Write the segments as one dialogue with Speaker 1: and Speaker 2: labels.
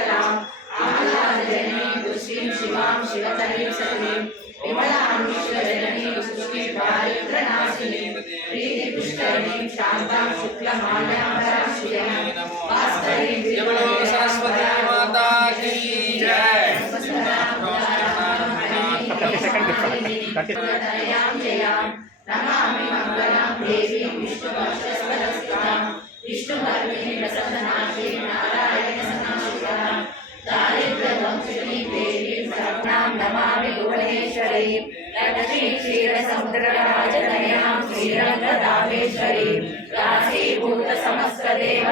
Speaker 1: कलाम्। आमलाञ्जनीं पुष्टिं शिवां शिवतलीं सतीं। विमलां विश्वजननीं पुष्टिं प्रीतिपुष्करणीं शान्तां शुक्लमाल्यां श्रियं
Speaker 2: वास्तवीं सरस्वती माता की जय।
Speaker 1: तनयां जयां। नमामि मङ्गलां देवीं विष्णुवर्षस्वरस्तां विष्णु రాజేశ్వరీ లక్ష్మీ క్షీర శ్రీరంగ రామేశ్వరీ రాశీభూత సమస్త దేవ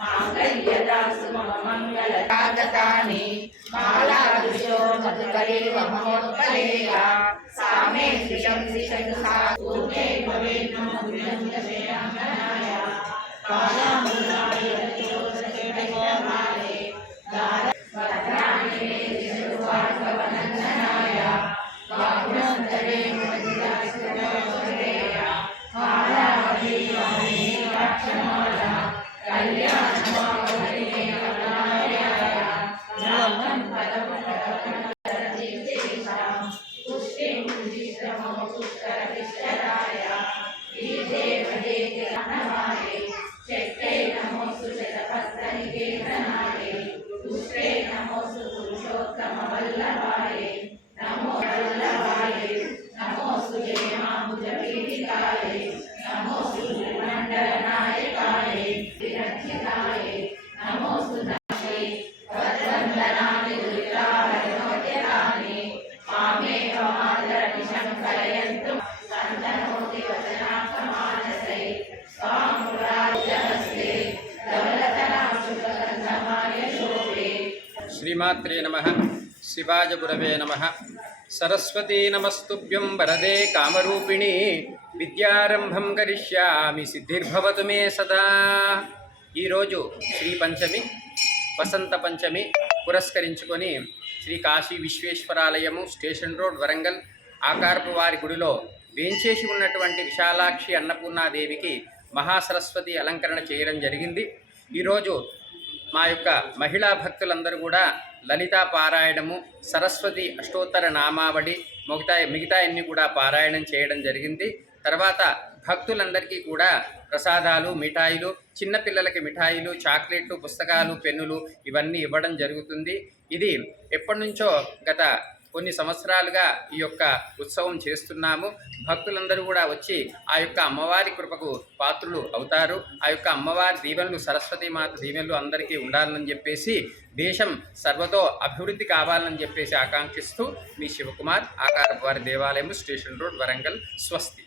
Speaker 1: మాంగళ్యదాసుమంగళాగతాని మాలాదుషో మధుకరేవ మహోత్పలేయ సామే శ్రియం శ్రిషం సాూతే
Speaker 2: శ్రీమాత్రే నమ. శివాజ గురవే నమ. సరస్వతీ నమస్తుభ్యం వరదే కామరూపిణి. విద్యారంభం కరిష్యామి సిద్ధిర్భవతు మే సదా. ఈరోజు శ్రీ పంచమి వసంత పంచమి పురస్కరించుకొని శ్రీ కాశీ విశ్వేశ్వరాలయము స్టేషన్ రోడ్ వరంగల్ ఆకారపు వారి గుడిలో వేంచేసి ఉన్నటువంటి విశాలాక్షి అన్నపూర్ణాదేవికి మహాసరస్వతి అలంకరణ చేయడం జరిగింది. ఈరోజు మా యొక్క మహిళా భక్తులందరూ కూడా లలితా పారాయణము సరస్వతి అష్టోత్తర నామావళి మిగతా మిగతా అన్ని కూడా పారాయణం చేయడం జరిగింది. తర్వాత భక్తులందరికీ కూడా ప్రసాదాలు మిఠాయిలు చిన్నపిల్లలకి మిఠాయిలు చాక్లెట్లు పుస్తకాలు పెన్నులు ఇవన్నీ ఇవ్వడం జరుగుతుంది. ఇది ఎప్పటి నుంచో గత కొన్ని సంవత్సరాలుగా ఈ యొక్క ఉత్సవం చేస్తున్నాము. భక్తులందరూ కూడా వచ్చి ఆ యొక్క అమ్మవారి కృపకు పాత్రులు అవుతారు. ఆ యొక్క అమ్మవారి దీవెనలు సరస్వతి మాత దీవెనలు అందరికీ ఉండాలని చెప్పేసి దేశం సర్వతో అభివృద్ధి కావాలని చెప్పేసి ఆకాంక్షిస్తూ మీ శివకుమార్ ఆకారపు వారి దేవాలయము స్టేషన్ రోడ్ వరంగల్ స్వస్తి.